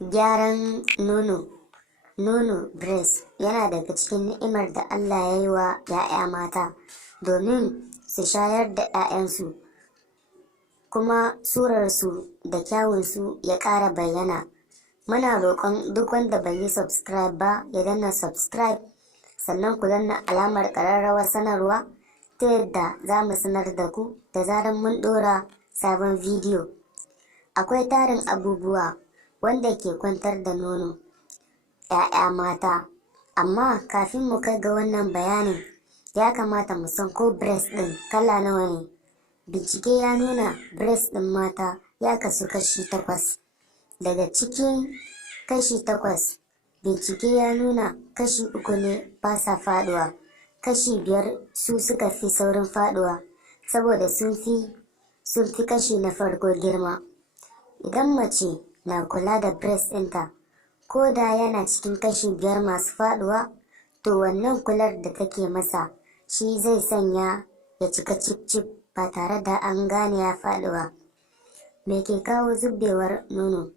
Gyaran nono breast yana daga cikin ni'imar da Allah ya yi wa 'ya'ya mata domin su shayar da 'ya'yansu kuma surarsu da kyawunsu ya ƙara bayyana. Muna roƙon duk wanda bai yi subscribe ba ya danna subscribe, sannan ku danna alamar ƙararrawar sanarwa ta yadda za mu sanar da ku da zarar mun ɗora sabon bidiyo. Akwai tarin abubuwa wanda ke kwantar da nono 'ya'ya mata, amma kafin mu kai ga wannan bayanin ya kamata mu san ko breast ɗin kala nawa ne. Bincike ya nuna breast ɗin mata ya kasu kashi 8. Daga cikin kashi 8, bincike ya nuna kashi 3 ne ba sa faduwa, kashi 5 su suka fi saurin faduwa saboda sun fi kashi na farko girma. Idan mace na kula da breast ɗinta, ko da yana cikin kashi 5 masu faduwa, to wannan kular da take masa shi zai sanya ya cika cip ba tare da an gane ya faɗi ba. Me ke kawo zubewar nono?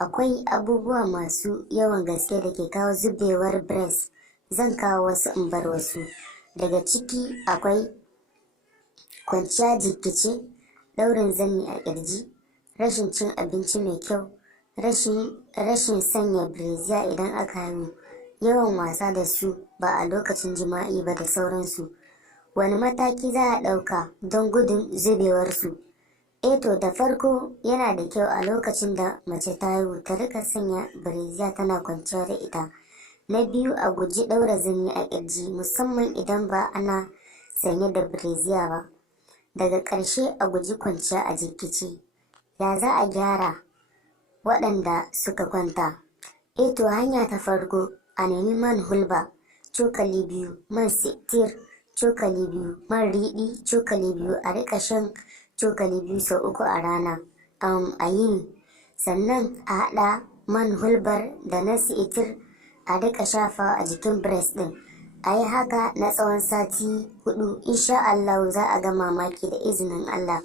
Akwai abubuwa masu yawan gaske da ke kawo zubewar breast. Zan kawo wasu in bar wasu. Daga ciki akwai kwanciya jikice, ɗaurin zani a ƙirji, rashin cin abinci mai kyau, rashin sanya brazier idan aka haihu, yawan wasa da su ba a lokacin jima'i ba da sauransu. Wani mataki za a ɗauka don gudun zubewarsu? To da farko yana da kyau a lokacin da mace ta haihu ta rika sanya brazier tana kwanciya da ita. Na biyu, a guji ɗaura zani a ƙirji musamman idan ba ana sanye da brazier ba. Daga ƙarshe, a guji kwanciya a jikice. Ya za a gyara waɗanda suka kwanta? To hanya ta farko, a nemi man hulba cokali 2, man sitir cokali 2, man riɗi cokali 2, a rika shan cokali 2 sau 3 a rana a yini. Sannan a haɗa man hulbar da na sitir a rika shafa a jikin breast ɗin. A yi haka na tsawon sati 4, insha Allah za a ga mamaki da izinin Allah.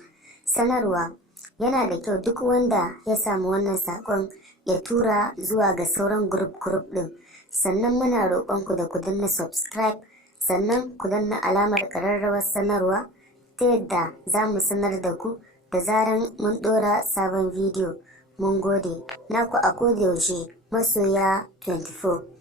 Sanarwa: yana da kyau duk wanda ya samu wannan saƙon ya tura zuwa ga sauran group ɗin. Sannan muna roƙonku da ku danna subscribe, sannan ku danna alamar ƙararrawar sanarwa ta yadda za mu sanar da ku da zaran mun ɗora sabon bidiyo. Mun gode. Naku a kodayaushe, Masoya 24.